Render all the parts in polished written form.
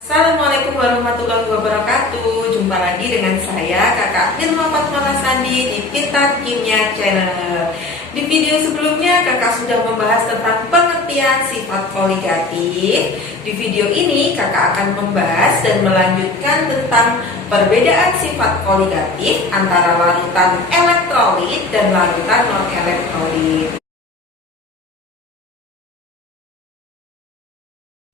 Assalamualaikum warahmatullahi wabarakatuh. Jumpa lagi dengan saya Kakak Hilma Fatmala Sandi di Pintar Kimia Channel. Di video sebelumnya Kakak sudah membahas tentang pengertian sifat koligatif. Di video ini Kakak akan membahas dan melanjutkan tentang perbedaan sifat koligatif antara larutan elektrolit dan larutan non-elektrolit.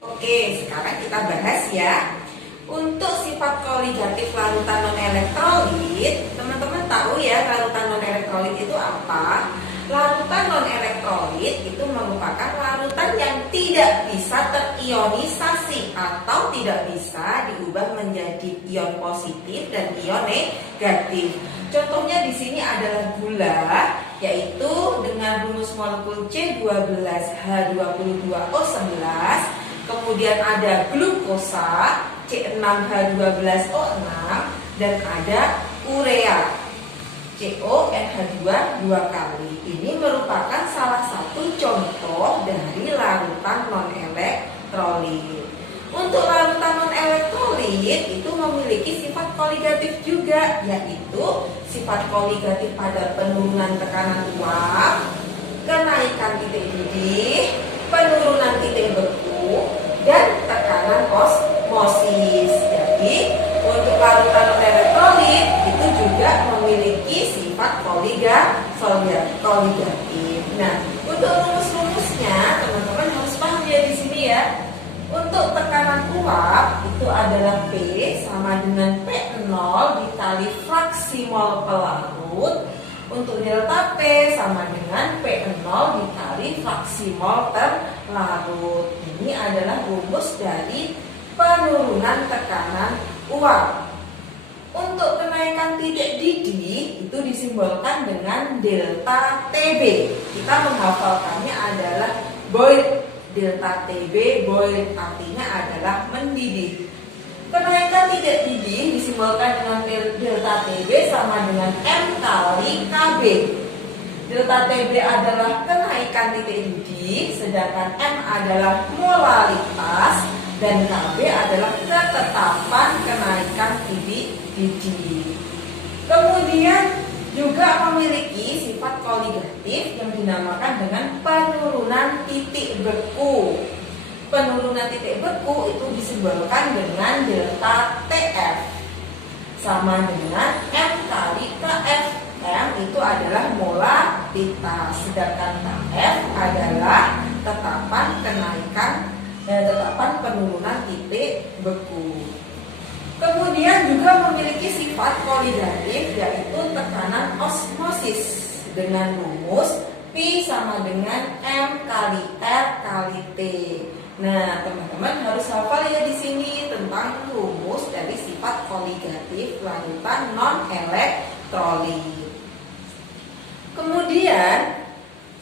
Oke, sekarang kita bahas ya. Untuk sifat koligatif larutan non-elektrolit, teman-teman tahu ya larutan non-elektrolit itu apa? Larutan non-elektrolit itu merupakan larutan yang tidak bisa terionisasi atau tidak bisa diubah menjadi ion positif dan ion negatif. Contohnya di sini adalah gula, yaitu dengan rumus molekul C12H22O11. Kemudian ada glukosa C6H12O6 dan ada urea CONH2 dua kali. Ini merupakan salah satu contoh dari larutan non-elektrolit. Untuk larutan non-elektrolit itu memiliki sifat koligatif juga, yaitu sifat koligatif pada penurunan tekanan uap, kenaikan titik didih, penurunan titik beku, dan tekanan osmosis. Jadi untuk larutan non-elektrolit itu juga memiliki sifat koligatif. Nah, untuk rumus-rumusnya teman-teman harus paham ya di sini ya. Untuk tekanan uap itu adalah P sama dengan P0 dikali fraksi mol pelarut. Untuk delta P sama dengan P0 dikali fraksi mol terlarut. Ini adalah rumus dari penurunan tekanan uap. Untuk kenaikan titik didih itu disimbolkan dengan delta TB. Kita menghafalkannya adalah boil. Delta TB boil artinya adalah mendidih. Kenaikan titik didih disimbolkan dengan delta TB sama dengan M kali KB. Delta TB adalah kenaikan titik didih, sedangkan M adalah molaritas dan KB adalah ketetapan kenaikan titik didih. Kemudian juga memiliki sifat koligatif yang dinamakan dengan penurunan titik beku. Penurunan titik beku itu disimbolkan dengan delta TF sama dengan M kali KF. M itu adalah molaritas, sedangkan KF adalah tetapan penurunan titik beku. Kemudian juga memiliki sifat koligatif yaitu tekanan osmosis dengan rumus P sama dengan M kali R kali T. Nah, teman-teman harus hafal ya di sini tentang rumus dari sifat koligatif larutan non-elektrolit. Kemudian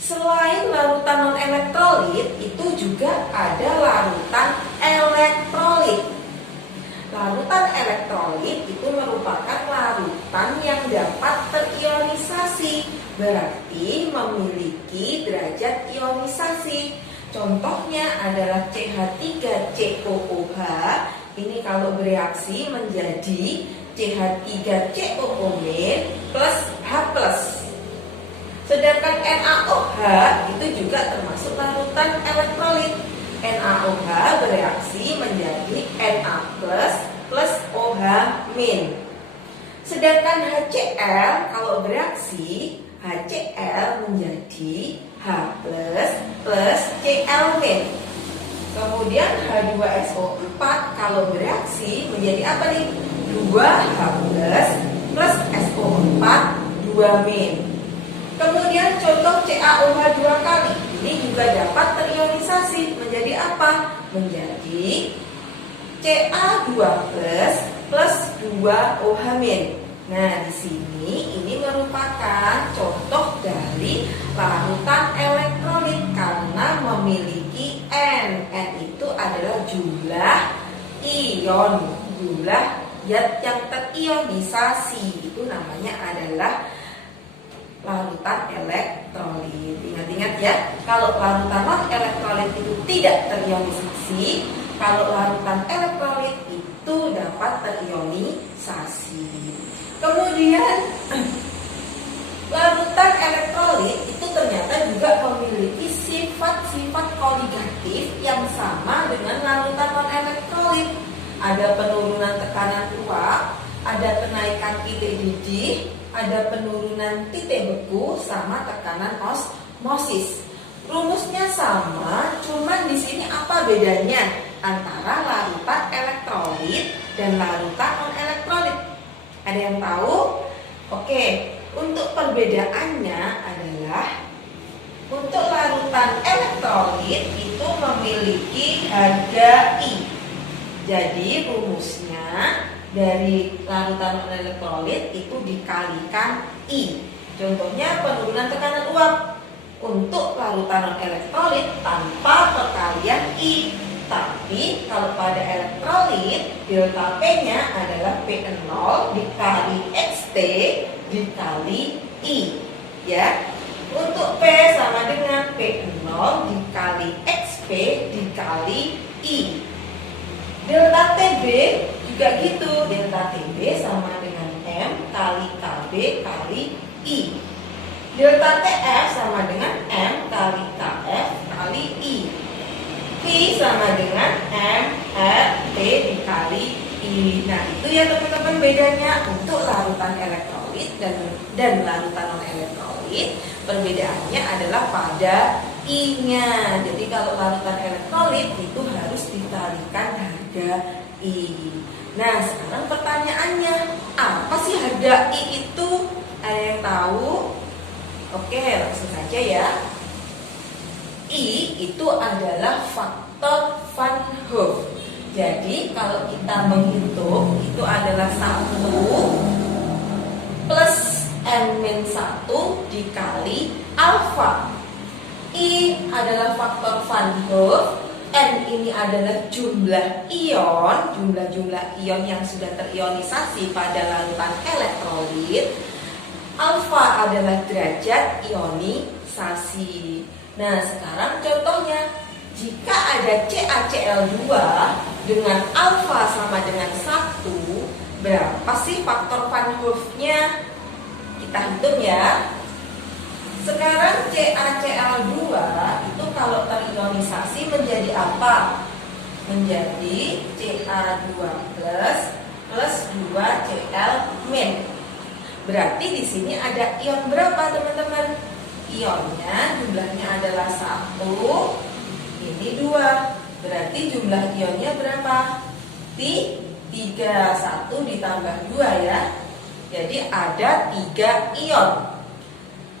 selain larutan non-elektrolit itu juga ada larutan elektrolit. Larutan elektrolit itu merupakan larutan yang dapat terionisasi, berarti memiliki derajat ionisasi. Contohnya adalah CH3COOH. Ini kalau bereaksi menjadi CH3COO- plus H+. Sedangkan NaOH itu juga termasuk larutan elektrolit. NaOH bereaksi menjadi Na plus OH-. Sedangkan HCl kalau bereaksi HCl menjadi H plus Cl-. Kemudian H2SO4 kalau bereaksi menjadi apa nih? 2H plus SO4 2-. Kemudian contoh CaOH 2 kali ini juga dapat terionisasi menjadi apa? Menjadi Ca2 plus 2OH-. Nah, di sini ini merupakan contoh dari larutan elektrolit karena memiliki N. N itu adalah jumlah ion, jumlah zat yang terionisasi. Itu namanya adalah larutan elektrolit. Ingat-ingat ya, kalau larutan non elektrolit itu tidak terionisasi, kalau larutan elektrolit itu dapat terionisasi. Kemudian larutan elektrolit itu ternyata juga memiliki sifat-sifat koligatif yang sama dengan larutan non-elektrolit. Ada penurunan tekanan uap, ada kenaikan titik didih, ada penurunan titik beku, sama tekanan osmosis. Rumusnya sama, cuman di sini apa bedanya antara larutan elektrolit dan larutan non-elektrolit? Ada yang tahu? Oke, untuk perbedaannya adalah untuk larutan elektrolit itu memiliki harga I. Jadi rumusnya dari larutan non-elektrolit itu dikalikan I. Contohnya penurunan tekanan uap. Untuk larutan non-elektrolit tanpa perkalian I. Tapi kalau pada elektrolit, delta P-nya adalah P0 dikali XT dikali I. Ya. Untuk P sama dengan P0 dikali XP dikali I. Delta TB juga gitu. Delta TB sama dengan M kali KB kali I. Delta TF sama dengan M kali KF kali I. Q sama dengan M R T dikali I. Nah itu ya teman-teman bedanya untuk larutan elektrolit dan larutan non-elektrolit. Perbedaannya adalah pada I-nya. Jadi kalau larutan elektrolit itu harus dikalikan harga I. Nah sekarang pertanyaannya, apa sih harga I itu? Ada yang tahu? Oke, langsung saja ya. I itu adalah faktor Van Hoff. Jadi kalau kita menghitung itu adalah 1 plus N-1 dikali alfa. I adalah faktor Van Hoff. N ini adalah jumlah ion, jumlah ion yang sudah terionisasi pada larutan elektrolit. Alfa adalah derajat ionisasi. Nah sekarang contohnya, jika ada CaCl2 dengan alfa sama dengan 1, berapa sih faktor Van Hoff-nya? Kita hitung ya. Sekarang CaCl2 itu kalau terionisasi menjadi apa? Menjadi Ca2 plus 2Cl min. Berarti di sini ada ion berapa teman-teman? Ionnya jumlahnya adalah 1, ini 2. Berarti jumlah ionnya berapa? 3, 1 ditambah 2 ya. Jadi ada 3 ion.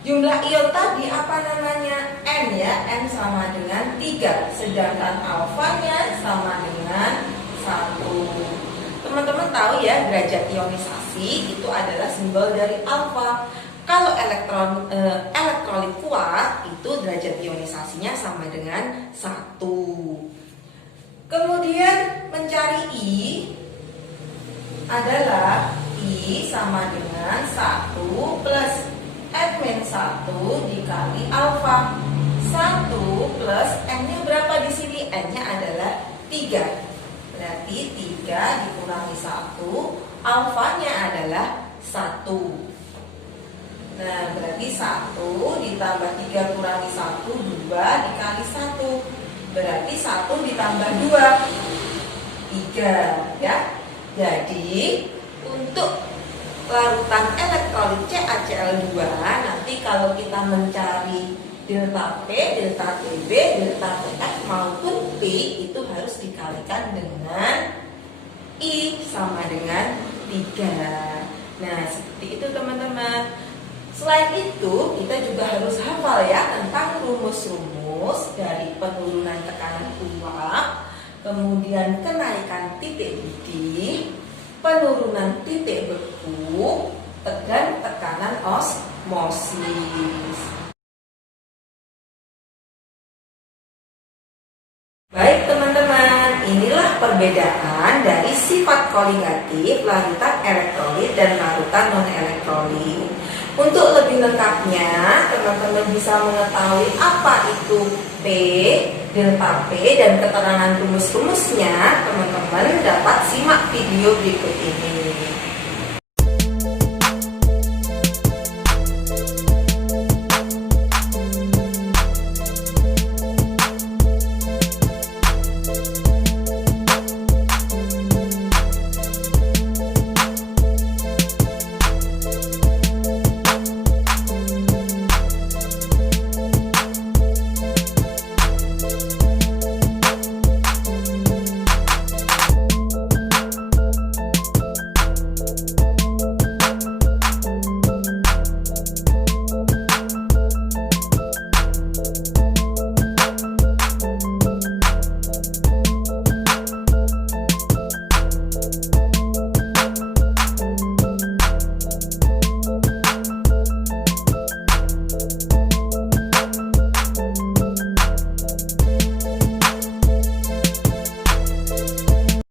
Jumlah ion tadi apa namanya? N ya, N sama dengan 3. Sedangkan alfanya sama dengan 1. Teman-teman tahu ya, derajat ionisasi itu adalah simbol dari alfa. Kalau elektrolit kuat itu derajat ionisasinya sama dengan 1. Kemudian mencari I adalah I sama dengan 1 plus N-1 dikali alfa. 1 plus N-nya berapa di sini? N-nya adalah 3. Berarti 3 dikurangi 1, alfanya adalah 1. Nah, berarti 1 ditambah 3 kurangi 1, 2 dikali 1. Berarti 1 ditambah 2, 3 ya. Jadi, untuk larutan elektrolit CaCl2 nanti kalau kita mencari delta P, delta TB, delta TF maupun P itu harus dikalikan dengan I sama dengan 3. Nah, seperti itu teman-teman. Selain itu, kita juga harus hafal ya tentang rumus-rumus dari penurunan tekanan uap, kemudian kenaikan titik didih, penurunan titik beku, dan tekanan osmosis. Baik teman-teman, inilah perbedaan dari sifat koligatif larutan elektrolit dan larutan non-elektrolit. Untuk lebih lengkapnya, teman-teman bisa mengetahui apa itu P, delta P, dan keterangan rumus-rumusnya, teman-teman dapat simak video berikut ini.